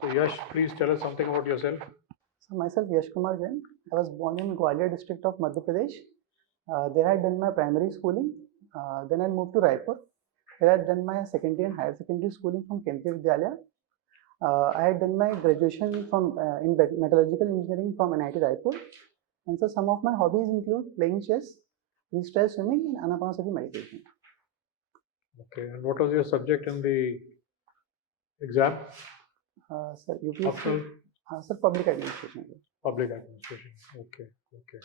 So Yash, please tell us something about yourself. So myself, YASH KUMAR JAIN. I was born in Gwalior district of Madhya Pradesh. There I had done my primary schooling. Then I moved to Raipur. There I had done my secondary and higher secondary schooling from Kendriya Vidyalaya. I had done my graduation from in metallurgical engineering from NIT Raipur. And so some of my hobbies include playing chess, freestyle swimming, and anapanasati meditation. Okay, and what was your subject in the exam? Sir, UPSC. Optional? Sir, public administration. Public administration. Okay, okay.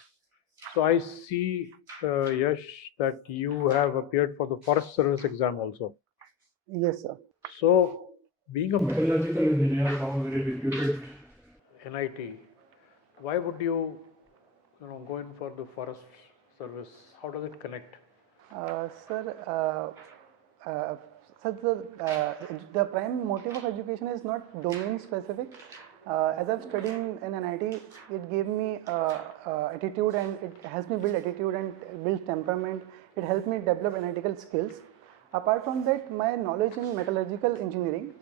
So I see, Yash, that you have appeared for the Forest Service exam also. Yes, sir. So, being a metallurgical engineer from a very reputed NIT, why would you, go in for the Forest Service? How does it connect? Sir, sir, the prime motive of education is not domain specific. As I've studied in NIT, it gave me attitude, and it helps me build attitude and build temperament. It helped me develop analytical skills. Apart from that, my knowledge in metallurgical engineering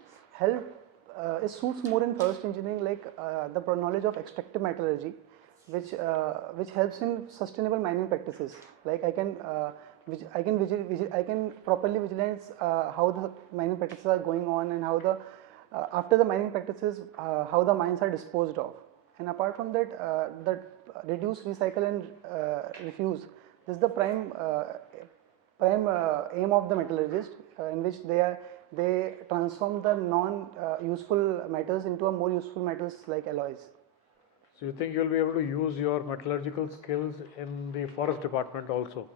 it suits more in forest engineering, like the knowledge of extractive metallurgy, which helps in sustainable mining practices. Like I can properly vigilance how the mining practices are going on, and how the after the mining practices how the mines are disposed of. And apart from that, the reduce, recycle, and refuse. This is the prime aim of the metallurgist, in which they transform the non useful metals into a more useful metals like alloys. So you think you'll be able to use your metallurgical skills in the forest department also?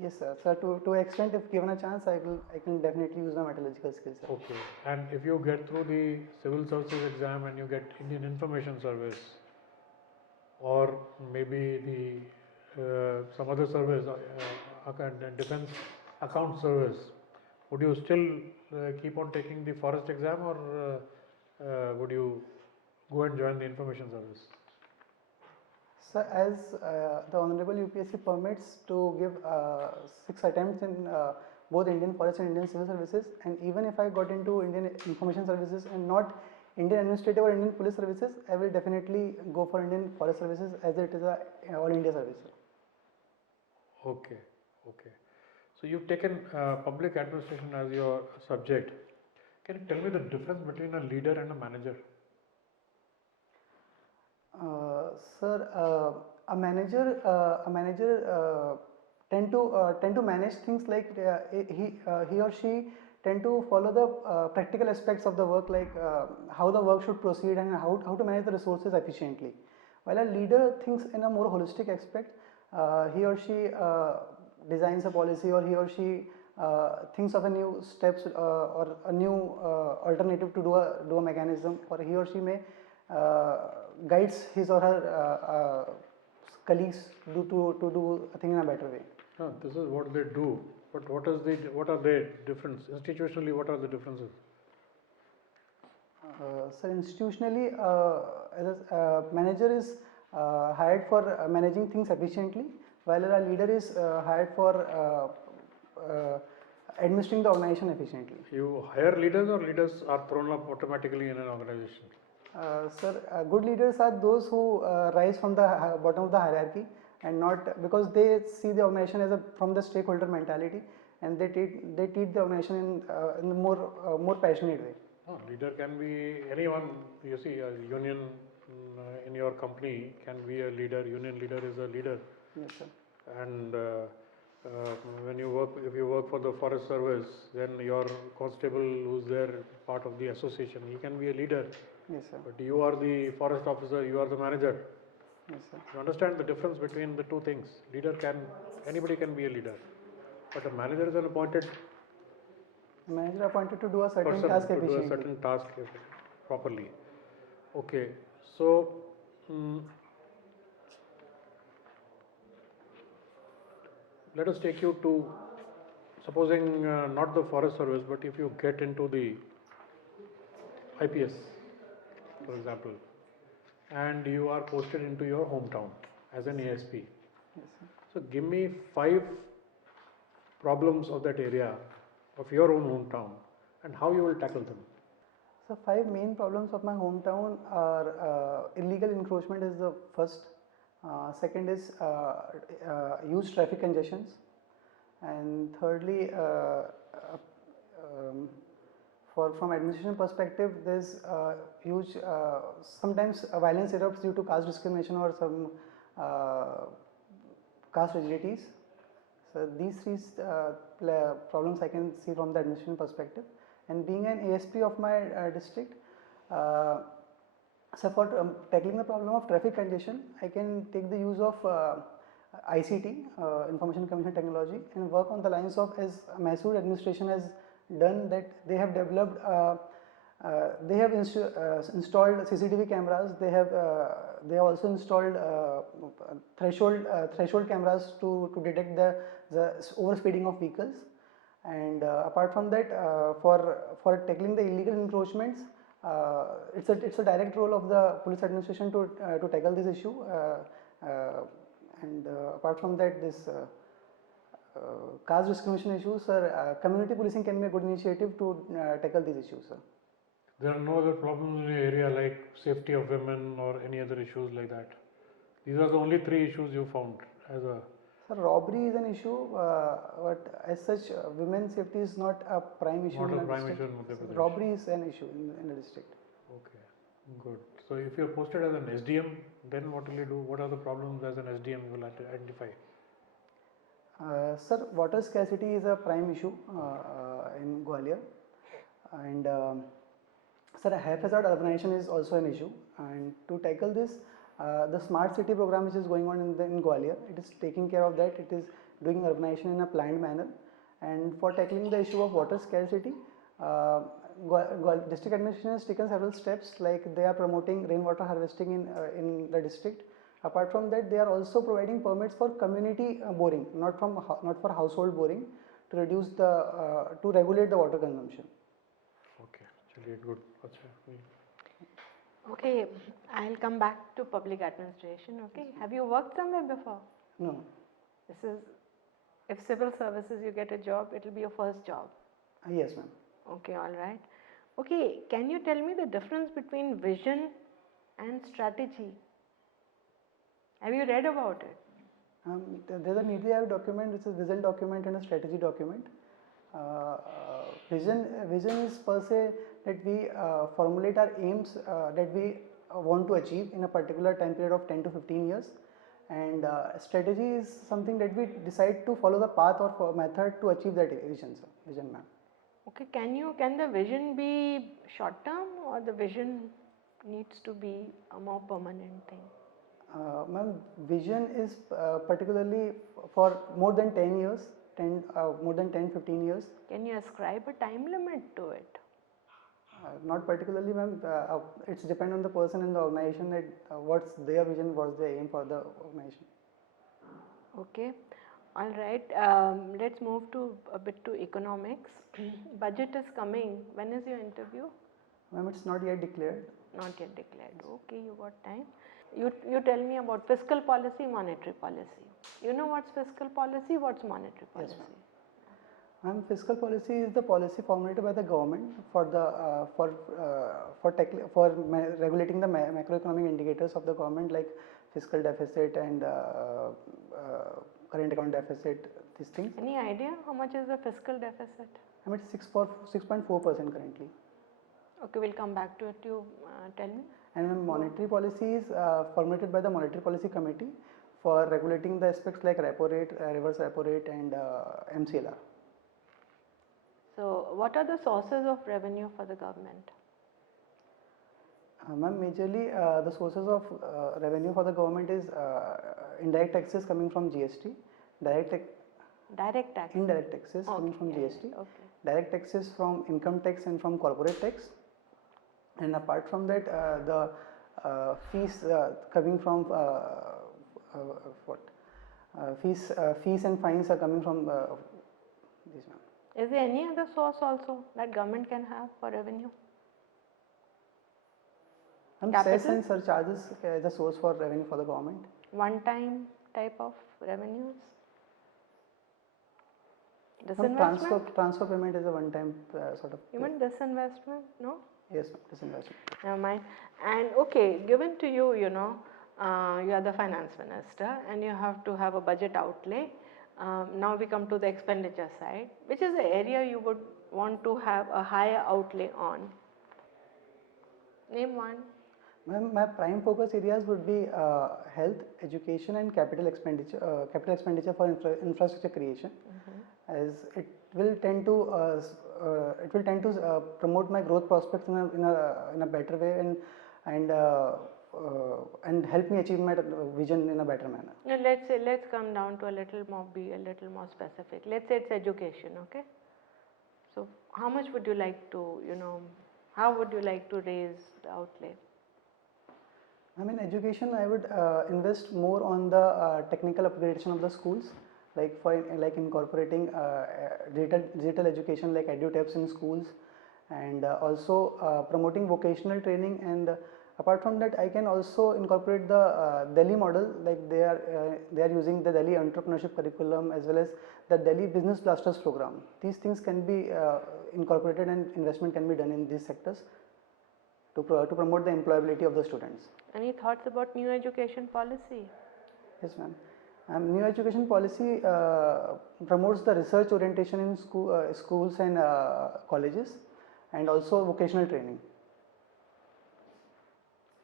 Yes, sir. So to extent, if given a chance, I can definitely use my metallurgical skills. Sir. Okay. And if you get through the civil services exam and you get Indian Information Service, or maybe the some other service, defense account service, would you still keep on taking the forest exam, or would you go and join the information service? So as the Honorable UPSC permits to give 6 attempts in both Indian Forest and Indian Civil Services, and even if I got into Indian Information Services and not Indian Administrative or Indian Police Services, I will definitely go for Indian Forest Services, as it is a all India service. Okay, okay. So you've taken public administration as your subject. Can you tell me the difference between a leader and a manager? Sir, a manager tend to manage things like he or she tend to follow the practical aspects of the work, like how the work should proceed and how to manage the resources efficiently. While a leader thinks in a more holistic aspect, he or she designs a policy, or he or she thinks of a new steps or a new alternative to do a mechanism, or he or she may guides his or her colleagues to do a thing in a better way. This is what they do, but what are the difference institutionally? What are the differences? So institutionally, as a manager is hired for managing things efficiently, while a leader is hired for administering the organization efficiently. You hire leaders, or leaders are thrown up automatically in an organization? Sir, good leaders are those who rise from the bottom of the hierarchy, and not because they see the organization as from the stakeholder mentality, and they treat the organization in a more passionate way. Leader can be anyone. You see, a union in your company can be a leader. Union leader is a leader. Yes, sir. And when you work, if you work for the forest service, then your constable who's there, part of the association, he can be a leader. Yes, sir. But you are the forest officer, you are the manager. Yes, sir. You understand the difference between the two things? Anybody can be a leader, but a manager is an appointed Manager appointed to do a certain person task to do efficiently. a certain task properly. Okay, so let us take you to, supposing not the forest service, but if you get into the IPS, for example, and you are posted into your hometown as an ASP. Yes, sir. So give me 5 problems of that area, of your own hometown, and how you will tackle them. So 5 main problems of my hometown are illegal encroachment is the first. Second is huge traffic congestions, and thirdly, from administration perspective, there's huge sometimes violence erupts due to caste discrimination or some caste rigidities. So these three problems I can see from the administration perspective. And being an ASP of my district, so for tackling the problem of traffic congestion, I can take the use of ICT, Information Communication Technology, and work on the lines of as Mysore administration has done, that they have developed, they have installed CCTV cameras. They have also installed threshold cameras to detect the overspeeding of vehicles. And apart from that, for tackling the illegal encroachments, it's a direct role of the police administration to tackle this issue. And apart from that, this caste discrimination issues, sir, community policing can be a good initiative to tackle these issues, sir. There are no other problems in your area like safety of women or any other issues like that? These are the only 3 issues you found as a... Sir, robbery is an issue, but as such, women's safety is not a prime issue Not in a the prime district. issue in Madhya Pradesh. Robbery is an issue in the district. Okay, good. So if you are posted as an SDM, then what will you do? What are the problems as an SDM you will identify? Sir, water scarcity is a prime issue in Gwalior, and sir, haphazard urbanization is also an issue. And to tackle this, the smart city program which is going on in Gwalior, it is taking care of that. It is doing urbanization in a planned manner. And for tackling the issue of water scarcity, district administration has taken several steps, like they are promoting rainwater harvesting in the district. Apart from that, they are also providing permits for community boring, not for household boring, to reduce to regulate the water consumption. Okay, actually good. Okay, I'll come back to public administration. Okay, have you worked somewhere before? No. This is, if civil services you get a job, it will be your first job. Yes, ma'am. Okay, all right. Okay, can you tell me the difference between vision and strategy? Have you read about it? There's a NITI document which is vision document and a strategy document. Vision is per se that we formulate our aims that we want to achieve in a particular time period of 10 to 15 years. And strategy is something that we decide to follow the path or method to achieve that vision, ma'am. Okay, can the vision be short term, or the vision needs to be a more permanent thing? Ma'am, vision is particularly for more than 10 years, more than 10-15 years. Can you ascribe a time limit to it? Not particularly, ma'am. It's depend on the person in the organization that what's their vision, what's their aim for the organization. Okay, all right. Let's move to a bit to economics. Budget is coming. When is your interview? Ma'am, it's not yet declared. Not yet declared. Okay, you got time. You tell me about fiscal policy, monetary policy. You know what's fiscal policy, what's monetary policy? Yes, ma'am. Fiscal policy is the policy formulated by the government for regulating the macroeconomic indicators of the government, like fiscal deficit and current account deficit, these things. Any idea how much is the fiscal deficit? I mean, 6.4% currently. Okay, we'll come back to it. You tell me. And monetary policy is formulated by the Monetary Policy Committee for regulating the aspects like repo rate, reverse repo rate, and MCLR. So, what are the sources of revenue for the government? Ma'am, majorly the sources of revenue for the government is indirect taxes coming from GST, direct tax, indirect taxes coming from GST, direct taxes from income tax and from corporate tax, and apart from that, the fees coming from fees and fines are coming from these. Is there any other source also that government can have for revenue? Cess and surcharges is a source for revenue for the government. One-time type of revenues? Disinvestment? Transfer payment is a one-time sort of. Even disinvestment? No? Yes, disinvestment. Never mind. And okay, given to you, you know, you are the finance minister and you have to have a budget outlay. Now we come to the expenditure side. Which is the area you would want to have a higher outlay on? Name one. Ma'am, my prime focus areas would be health, education, and capital expenditure for infrastructure creation, as it will tend to promote my growth prospects in a better way and help me achieve my vision in a better manner. Now let's come down to be a little more specific. Let's say it's education, okay? So how much would you like to, you know, how would you like to raise the outlay? I mean, education, I would invest more on the technical upgradation of the schools, like incorporating digital education like EduTabs in schools, and also promoting vocational training. And apart from that, I can also incorporate the Delhi model, like they are using the Delhi entrepreneurship curriculum as well as the Delhi Business Blasters program. These things can be incorporated and investment can be done in these sectors to promote the employability of the students. Any thoughts about new education policy? Yes, ma'am. New education policy promotes the research orientation in schools and colleges, and also vocational training.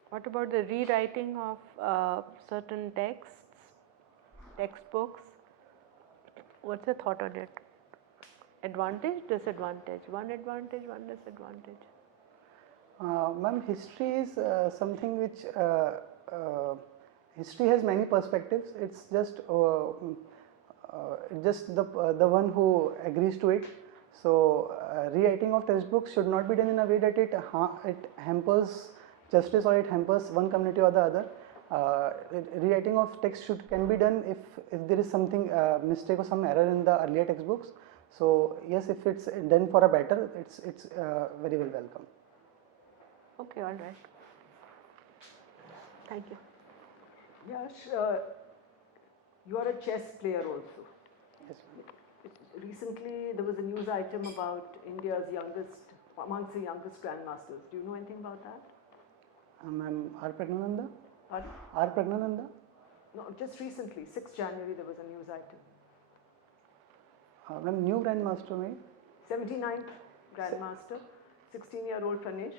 What about the rewriting of certain textbooks? What's your thought on it? Advantage, disadvantage, one disadvantage. Ma'am, history is something which history has many perspectives. It's just the one who agrees to it. So rewriting of textbooks should not be done in a way that it hampers justice or it hampers one community or the other. Rewriting of text can be done if there is something mistake or some error in the earlier textbooks. So yes, if it's done for a better, it's very well welcome. Okay, all right. Thank you. Yash, you are a chess player also. Yes, Recently, there was a news item about India's amongst the youngest grandmasters. Do you know anything about that? Ma'am, R. Pragnananda? Pardon? R. Pragnananda? No, just recently, 6th January, there was a news item. Ma'am, new grandmaster mein? 79th grandmaster, 16-year-old Pranesh.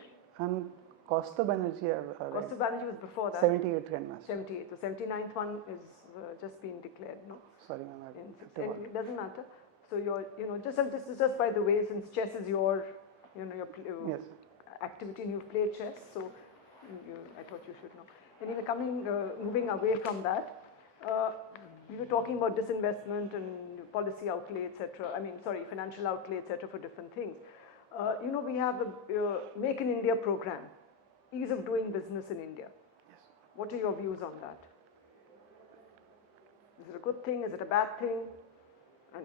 Costa Banerjee. Costa Banerjee was before that. 78th grandmaster. 78th. The 79th one is just been declared, no? Sorry, ma'am. It doesn't matter. So you're, just by the way, since chess is your, your Yes. activity and you've played chess, so I thought you should know. Anyway, moving away from that, we were talking about disinvestment and policy outlay, etc. Financial outlay, etc. for different things. We have a Make in India program, ease of doing business in India. Yes. What are your views on that? Is it a good thing? Is it a bad thing? And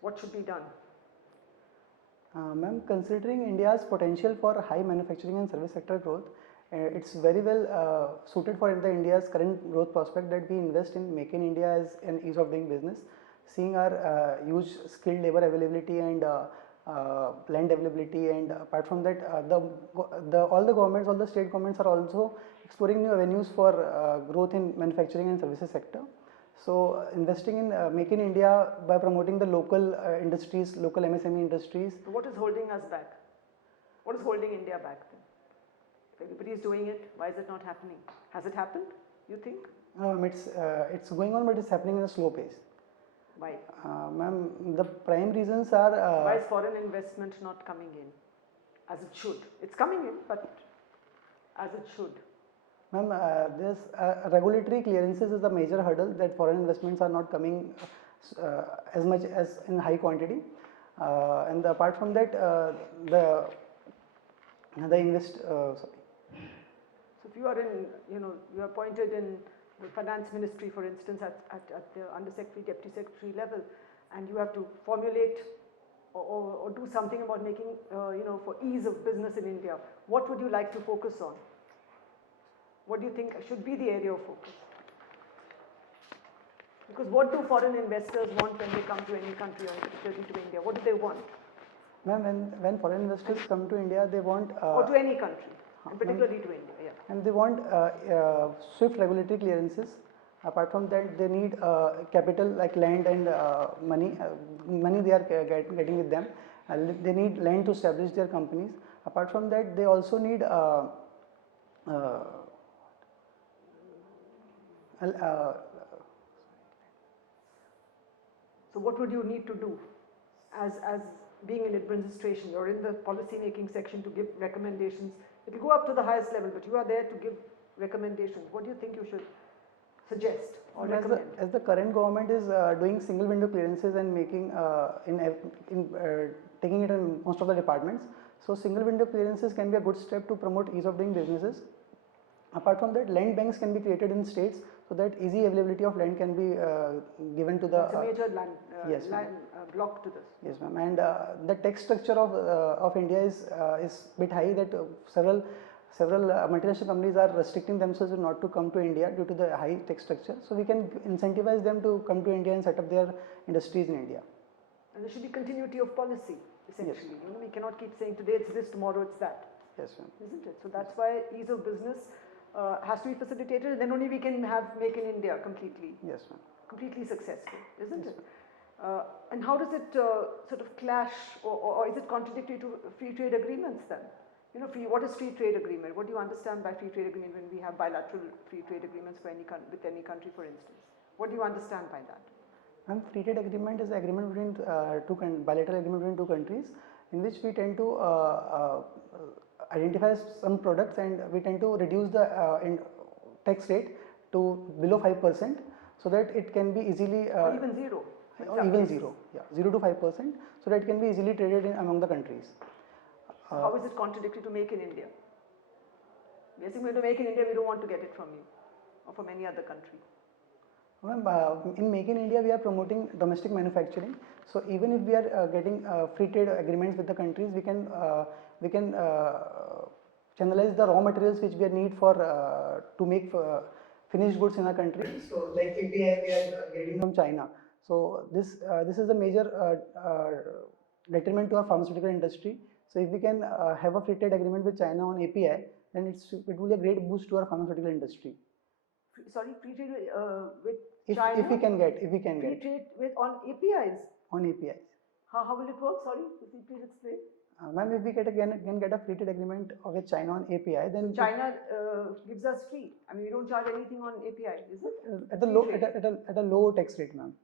what should be done? Ma'am, considering India's potential for high manufacturing and service sector growth, it's very well suited for India's current growth prospect that we invest in Make in India as an ease of doing business, seeing our huge skilled labor availability and land availability, and apart from that, all the state governments are also exploring new avenues for growth in manufacturing and services sector. So investing in Make in India by promoting the local industries, local MSME industries. So what is holding us back? What is holding India back then? If everybody is doing it, why is it not happening? Has it happened, you think? It's going on, but it's happening in a slow pace. Why? Ma'am, the prime reasons are... why is foreign investment not coming in as it should? It's coming in, but as it should. Ma'am, this regulatory clearances is the major hurdle that foreign investments are not coming as much as in high quantity. And apart from that, the So if you are in, you are appointed in the finance ministry, for instance, at the undersecretary, deputy secretary level, and you have to formulate or do something about making, for ease of business in India, what would you like to focus on? What do you think should be the area of focus? Because what do foreign investors want when they come to any country, or particularly to India? What do they want? Ma'am, when foreign investors come to India, they want or to any country, and particularly to India? Yeah. and they want swift regulatory clearances. Apart from that, they need capital like land and money. Money they are getting with them. They need land to establish their companies. Apart from that, they also need uh, So what would you need to do as being in administration? You're in the policy making section to give recommendations. It will go up to the highest level, but you are there to give recommendations. What do you think you should suggest or recommend? as the current government is doing single window clearances and making taking it in most of the departments, so single window clearances can be a good step to promote ease of doing businesses. Apart from that, land banks can be created in states so that easy availability of land can be given to the. That's a major land, yes, block to this. Yes, ma'am. And the tax structure of India is bit high, that several multinational companies are restricting themselves not to come to India due to the high tax structure. So we can incentivize them to come to India and set up their industries in India. And there should be continuity of policy, essentially. You know, we cannot keep saying today it's this, tomorrow it's that. Yes, ma'am. Isn't it? So that's why ease of business has to be facilitated, and then only we can have Make in India completely. Yes, ma'am. Completely successful, isn't it? And how does it sort of clash, or is it contradictory to free trade agreements then? You know, what is free trade agreement? What do you understand by free trade agreement when we have bilateral free trade agreements for with any country, for instance? What do you understand by that? Ma'am, free trade agreement is agreement between bilateral agreement between two countries, in which we tend to identify some products and we tend to reduce the tax rate to below 5%, so that it can be easily Or even zero. or even zero, yeah, 0 to 5%, so that it can be easily traded in among the countries. How is it contradictory to Make in India? We are saying we're going to Make in India, we don't want to get it from you or from any other country. In Make in India, we are promoting domestic manufacturing. So even if we are getting free trade agreements with the countries, we can channelize the raw materials which we need for to make finished goods in our country. So like API we are getting from China. So this is a major detriment to our pharmaceutical industry. So if we can have a free trade agreement with China on API, then it will be a great boost to our pharmaceutical industry. Sorry, free trade with If China? If we can get. Free trade with on APIs? On APIs. How will it work? Sorry, could you please explain? Ma'am, if we can get a free trade agreement with China on API, then China gives us free. I mean, we don't charge anything on API, is it? at a low tax rate, ma'am.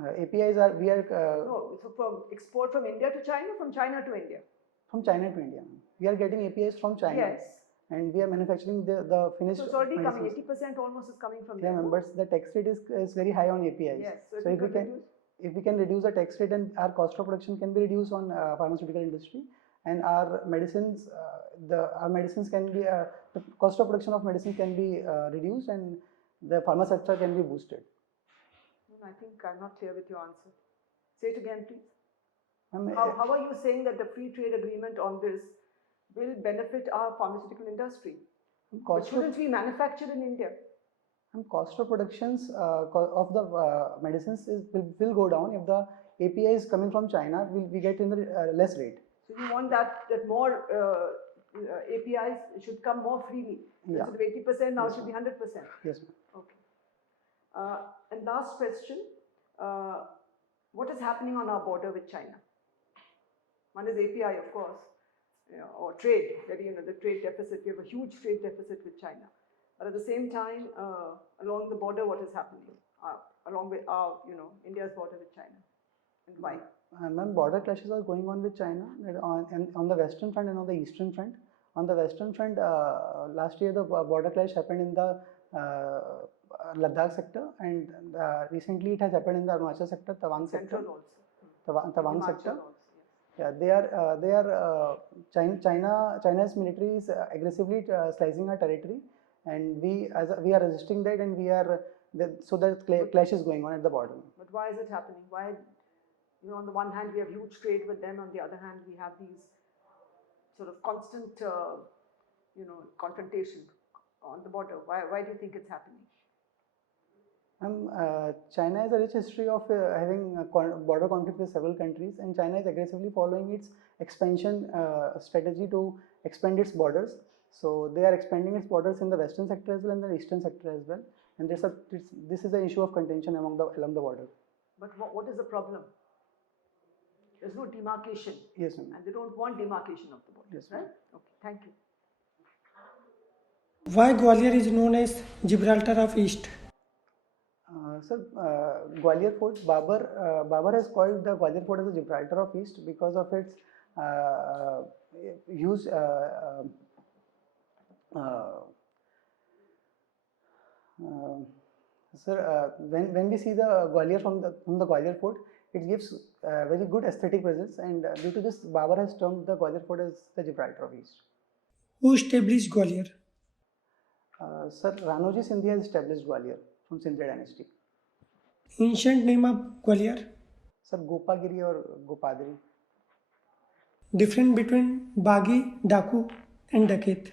APIs are no. So from export from India to China, from China to India. From China to India. We are getting APIs from China. Yes. And we are manufacturing the finished. So it's already medicines. coming. 80% almost is coming from there. there. Yeah, but the tax rate is very high on APIs. Yes. So if we can reduce the tax rate, and our cost of production can be reduced on pharmaceutical industry, and our medicines, our medicines can be the cost of production of medicine can be reduced, and the pharma sector can be boosted. I think I'm not clear with your answer. Say it again, please. How are you saying that the free trade agreement on this will benefit our pharmaceutical industry? Shouldn't we manufacture in India? And cost of productions of the medicines will go down if the API is coming from China. We get in the less rate. So you want that more APIs should come more freely. Yeah. Instead of 80%, now it should be 100%. Yes, ma'am. Okay. And last question, what is happening on our border with China? One is API, of course, or trade, the trade deficit. We have a huge trade deficit with China. But at the same time, along the border, what is happening? Along with our, India's border with China, and why? Ma'am, border clashes are going on with China on the western front and on the eastern front. On the western front, last year the border clash happened in the Ladakh sector, and recently it has happened in the Arunachal sector, Tawang sector. Central also. Tawang sector. Also, yes. Yeah, China's military is aggressively slicing our territory, and we are resisting that, and so that clash is going on at the border. But why is it happening? Why, on the one hand we have huge trade with them, on the other hand we have these sort of constant, confrontation on the border. Why do you think it's happening? China has a rich history of having border conflict with several countries, and China is aggressively following its expansion strategy to expand its borders. So they are expanding its borders in the western sector as well and the eastern sector as well. And this is an issue of contention along the border. But what is the problem? There's no demarcation. Yes, ma'am. And they don't want demarcation of the border. Yes, right? Okay, thank you. Why Gwalior is known as Gibraltar of East? Sir, Gwalior Fort, Babur has called the Gwalior Fort as the Gibraltar of East because of its huge sir, when we see the Gwalior from the Gwalior Fort, it gives very good aesthetic presence, and due to this, Babur has termed the Gwalior Fort as the Gibraltar of East. Who established Gwalior? Sir, Ranoji Sindhi has established Gwalior from Sindhi dynasty. Ancient name of Gwalior? Sir, Gopagiri or Gopadri. Difference between Bagi, Daku and Daket?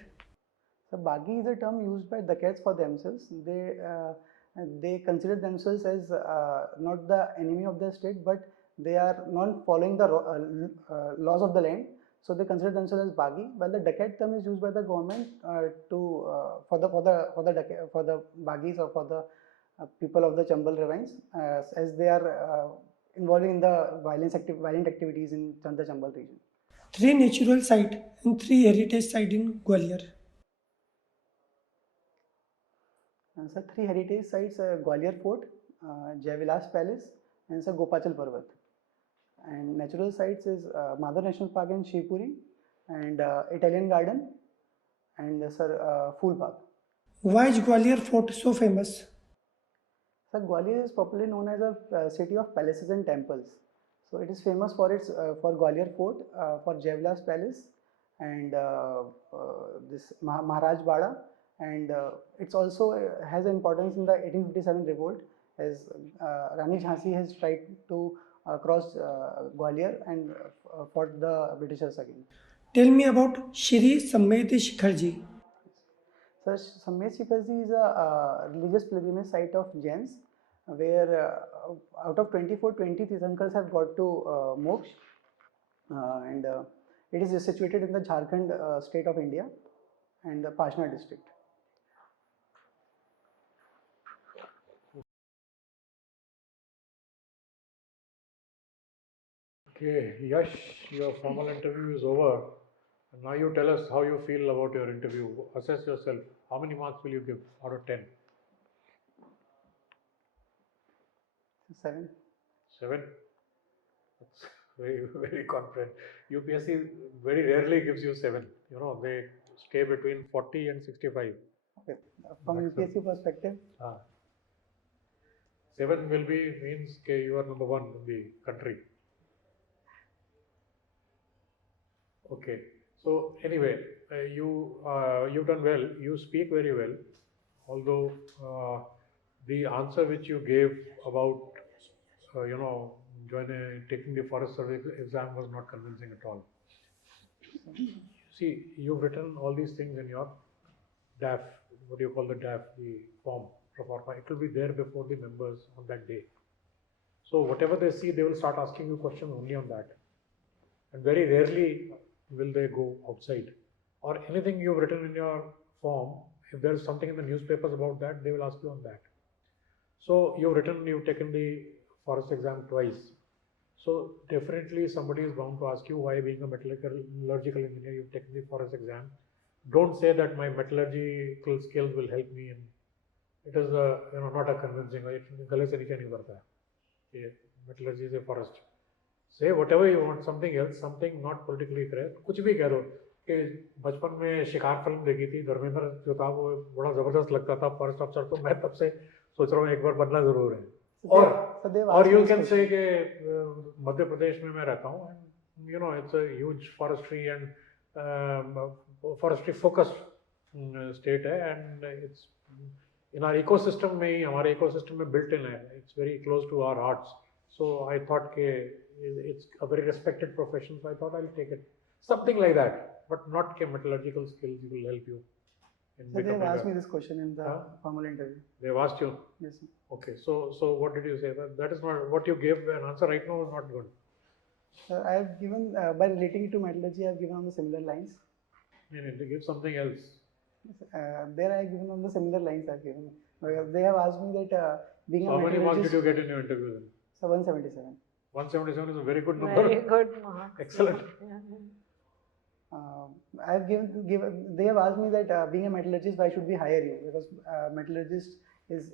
So Bagi is a term used by Dakets for themselves. They consider themselves as not the enemy of the state, but they are not following the laws of the land. So they consider themselves as Bagi. While the Daket term is used by the government for the Bagis or for the people of the Chambal ravines, as they are involving in the violent activities in the Chambal region. 3 natural sites and 3 heritage sites in Gwalior. Sir, 3 heritage sites: Gwalior Fort, Jaivilas Palace, and Sir Gopachal Parvat. And natural sites is Madhya National Park in Shivpuri, and Italian Garden, and Sir Phool Park. Why is Gwalior Fort so famous? Sir, Gwalior is popularly known as a city of palaces and temples. So it is famous for its for Gwalior Fort, for Jaivilas Palace, and this Maharaj Bada, and it's also has importance in the 1857 revolt, as Rani Jhansi has tried to cross Gwalior and fought the Britishers again. Tell me about Shri Sammed Shikharji. So Sammed Shikharji is a religious pilgrimage site of Jains, where out of 24, 20 Tirthankars have got to moksha, and it is situated in the Jharkhand state of India and the Pashna district. Okay, Yash, your formal interview is over. Now you tell us how you feel about your interview. Assess yourself. How many marks will you give out of 10? 7. 7? That's very confident. UPSC very rarely gives you 7. You know, they stay between 40 and 65. Okay. From UPSC perspective, 7 will be means that you are number 1 in the country. Okay. So anyway, you've done well. You speak very well. Although the answer which you gave about taking the forest service exam was not convincing at all. See, you've written all these things in your DAF. What do you call the DAF? The form. It will be there before the members on that day. So whatever they see, they will start asking you questions only on that. And very rarely will they go outside. Or anything you've written in your form, if there is something in the newspapers about that, they will ask you on that. So you've taken the forest exam twice. So definitely somebody is bound to ask you why, being a metallurgical engineer, you've taken the forest exam. Don't say that my metallurgical skills will help me. It is not a convincing. Metallurgy is a forest. Say whatever you want, something else, something not politically correct. कुछ भी कह दो कि बचपन में शिकार film देखी थी, धर्मेंद्र जो था वो बड़ा जबरदस्त लगता था फॉरेस्ट अफसर, तो मैं तब से सोच रहा हूँ एक बार बनना जरूर है. और you can say कि मध्य प्रदेश में मैं रहता हूँ, and it's a huge forestry and forestry focused state है, and it's in our ecosystem में ही, हमारे ecosystem में built in है. It's very close to our hearts. So I thought it's a very respected profession, so I thought I'll take it. Something like that, but not metallurgical skills will help you in So they have becoming asked me this question in the Huh? formal interview. They've asked you. Yes, sir. Okay, so what did you say? That is not what you gave an answer right now is not good. Sir, I have given, by relating it to metallurgy, I have given on the similar lines. You need to give something else. There I have given on the similar lines I have given. They have asked me that being So a how many marks did metallurgist. you get in your interview then? So 177. 177 is a very good number. Very good marks. Excellent. I have they have asked me that being a metallurgist, why should we hire you? Because metallurgist is,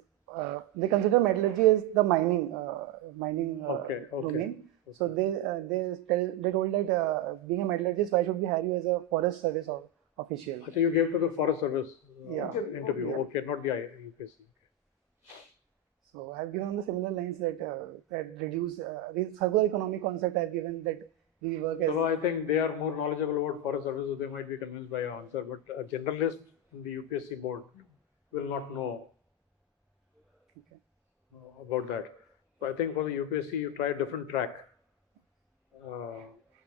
they consider metallurgy as the mining Okay. domain. So they told that being a metallurgist, why should we hire you as a forest service official? I think you gave to the Forest Service Yeah. interview. Yeah. Okay, not the UPSC. So I have given on the similar lines that reduce the circular economy concept. I have given that we work as. So I think they are more knowledgeable about Forest Service, so they might be convinced by your answer. But a generalist in the UPSC board will not know about that. So I think for the UPSC, you try a different track.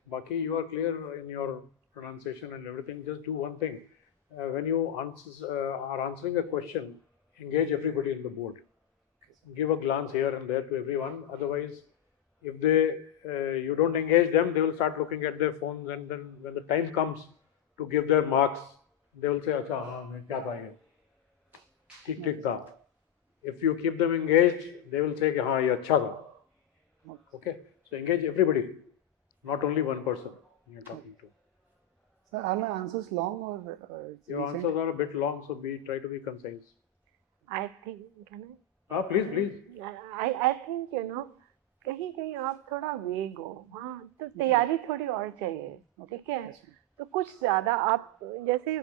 Baki, you are clear in your pronunciation and everything. Just do one thing. When you are answering a question, engage everybody in the board. Give a glance here and there to everyone. Otherwise, if you don't engage them, they will start looking at their phones, and then when the time comes to give their marks, they will say, "Acha, haan, main kya paenge?" Tik tha. If you keep them engaged, they will say, "Haan, ye acha tha." Okay, so engage everybody, not only one person you're talking to. So are my answers long or Your recent? answers are a bit long, so try to be concise. I think, can Please. I think, कहीं कहीं आप थोड़ा वेग हो, हाँ, तो तैयारी थोड़ी और चाहिए, ठीक है? तो कुछ ज़्यादा आप जैसे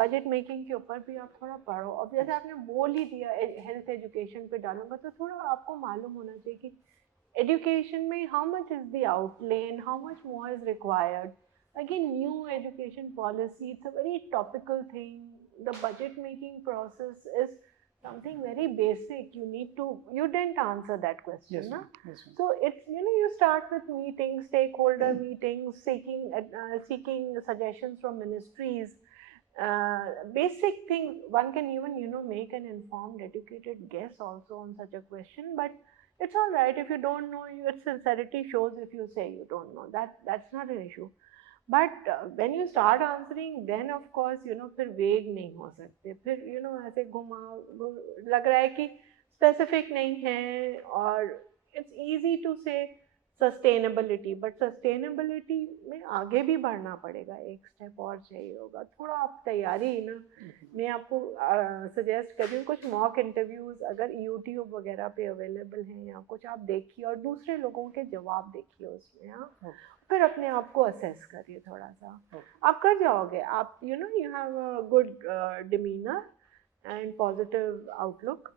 बजट मेकिंग के ऊपर भी आप थोड़ा पढ़ो. अब जैसे आपने बोल ही दिया हेल्थ एजुकेशन पे डालूंगा, तो थोड़ा आपको मालूम होना चाहिए कि एजुकेशन में how much is the outlay and how much more is required. Again, new education policy, it's a very topical thing. The budget making process is something very basic. You didn't answer that question. Yes, na? yes, So it's, you start with meetings, stakeholder meetings, seeking suggestions from ministries. Basic things, one can even, make an informed, educated guess also on such a question, but it's all right if you don't know. Your sincerity shows if you say you don't know. That's not an issue. But when you start answering, then of course, फिर वेग नहीं हो सकते. फिर, ऐसे लग रहा है कि specific नहीं है, और it's easy to say sustainability, but sustainability में आगे भी बढ़ना पड़ेगा, एक स्टेप और चाहिए होगा. थोड़ा आप तैयारी मैं आपको सजेस्ट कर रही हूँ, कुछ मॉक इंटरव्यूज अगर यूट्यूब वगैरह पे अवेलेबल हैं या कुछ, आप देखिए और दूसरे लोगों के जवाब देखिए उसमें. हाँ, फिर अपने आप को असेस करिए थोड़ा सा. आप कर जाओगे. आप you have a good demeanour and positive outlook.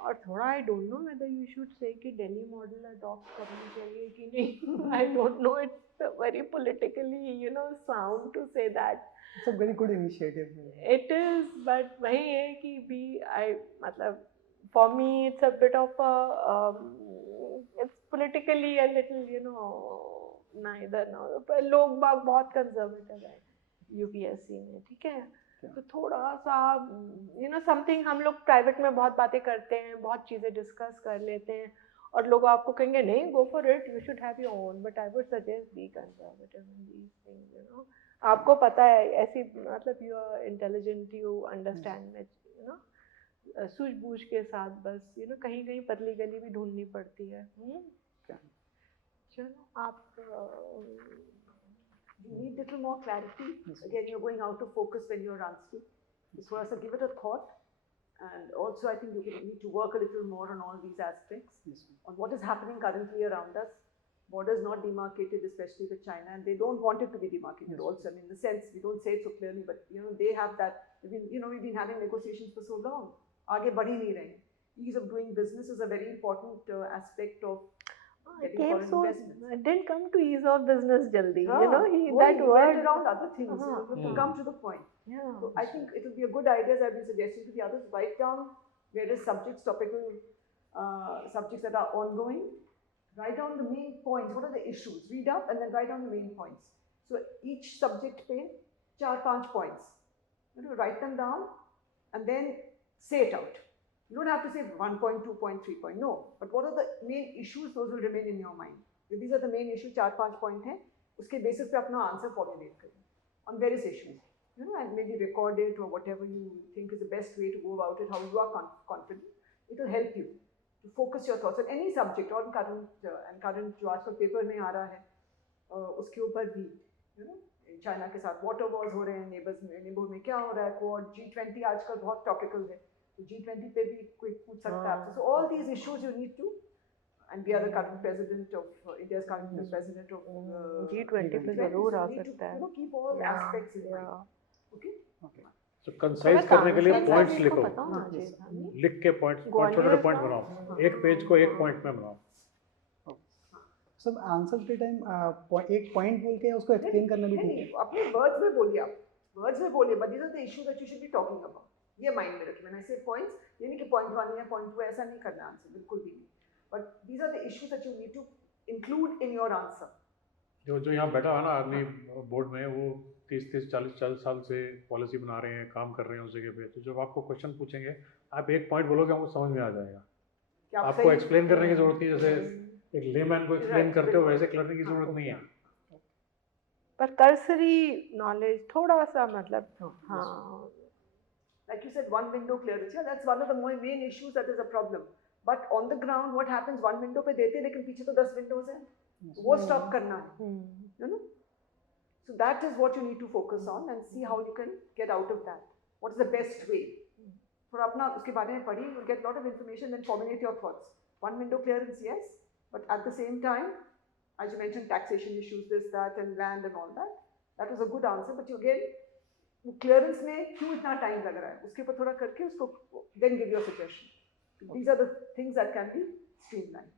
और थोड़ा I don't know whether you should say कि दिल्ली मॉडल अडॉप्ट करना चाहिए कि नहीं. I don't know, it's very politically sound to say that. It's a very good initiative. It is, but वही है कि मतलब for me it's a bit of a it's politically a little neither no. पर लोग बाग बहुत conservative है UPSC में, ठीक है. तो थोड़ा सा समथिंग, हम लोग प्राइवेट में बहुत बातें करते हैं, बहुत चीज़ें डिस्कस कर लेते हैं, और लोग आपको कहेंगे नहीं, go for it, you should have your own. But I would suggest be conservative in these things. आपको पता है ऐसी, मतलब you are intelligent, you understand, सूझबूझ के साथ बस कहीं कहीं पतली गली भी ढूंढनी पड़ती है. चलो आप You need little more clarity. Again, you're going out of focus when you're answering. So as give it a thought, and also I think you need to work a little more on all these aspects, on what is happening currently around us. Borders not demarcated, especially with China, and they don't want it to be demarcated also. I mean, in the sense, we don't say it so clearly, but they have that. We've been having negotiations for so long. आगे बढ़ ही नहीं रहे. Ease of doing business is a very important aspect of getting foreign investments. It didn't come to ease of business jaldi. He that word went around other things to come to the point. Yeah. So I think it will be a good idea, as I've been suggesting to the others, write down various subjects, topical subjects that are ongoing. Write down the main points. What are the issues? Read up and then write down the main points. So each subject pe 4-5 points. Write them down and then say it out. You don't have to say 1 point, 2 point, 3 point, no. But what are the main issues, those will remain in your mind. If these are the main issues, 4-5 point हैं, उसके basis पे अपना answer formulate करें on various issues. You know, and maybe record it or whatever you think is the best way to go about it, how you are confident. It will help you to focus your thoughts on any subject or current जो आजकल paper में आ रहा है उसके ऊपर भी, you know, China के साथ वाटर वॉर्स हो रहे हैं, नेबर में क्या हो रहा है, क्वाड G20 आजकल बहुत टॉपिकल है, तो G20 पे भी कोई पूछ सकता है आपसे. So all these issues you need to, and we are the current president of India's current president of G20 पे जरूर आ सकता है. You know, keep all aspects in mind. Okay. तो कंसाइज करने के लिए पॉइंट्स लिखो, लिख के पॉइंट्स, छोटे छोटे पॉइंट बनाओ, एक पेज को एक पॉइंट में बनाओ. सब आंसर के टाइम एक पॉइंट बोल के उसको एक्सप्लेन करना भी ठीक है. अपने वर्ड्स में बोलिए, आप वर्ड्स में बोलिए, but these are the issues that you should be talking about. ये माइंड में रखिए. मैंने ऐसे पॉइंट्स, ये नहीं कि पॉइंट 1 या पॉइंट 2 ऐसा नहीं करना आंसर, बिल्कुल भी नहीं. But these are the issues that you need to include in your answer. जो यहाँ बैठा है ना आदमी बोर्ड में, वो 30-40 साल से पॉलिसी बना रहे हैं, काम कर रहे हैं उस जगह पे. तो जब आपको क्वेश्चन पूछेंगे, आप एक पॉइंट बोलोगे, हमको समझ में आ जाएगा. आपको एक्सप्लेन करने की जरूरत नहीं, जैसे एक लेमैन को एक्सप्लेन करते हो वैसे करने की जरूरत नहीं है. पर कर्सरी नॉलेज थोड़ा सा मतलब, हाँ. Like you said, one window clearance. Yeah, that's one of the main issues that is a problem. But on the ground, what happens? One window पे देते हैं, लेकिन पीछे तो 10 windows हैं. वो stop करना है. You know? So that is what you need to focus on and see how you can get out of that. What is the best way? थोड़ा अपना उसके बारे में पढ़िए. You'll get a lot of information, then formulate your thoughts. One window clearance, yes. But at the same time, as you mentioned, taxation issues, this, that, and land and all that. That was a good answer. But you again, clearance में क्यों इतना time लग रहा है, उसके ऊपर थोड़ा करके उसको then give your suggestion. These are the things that can be streamlined.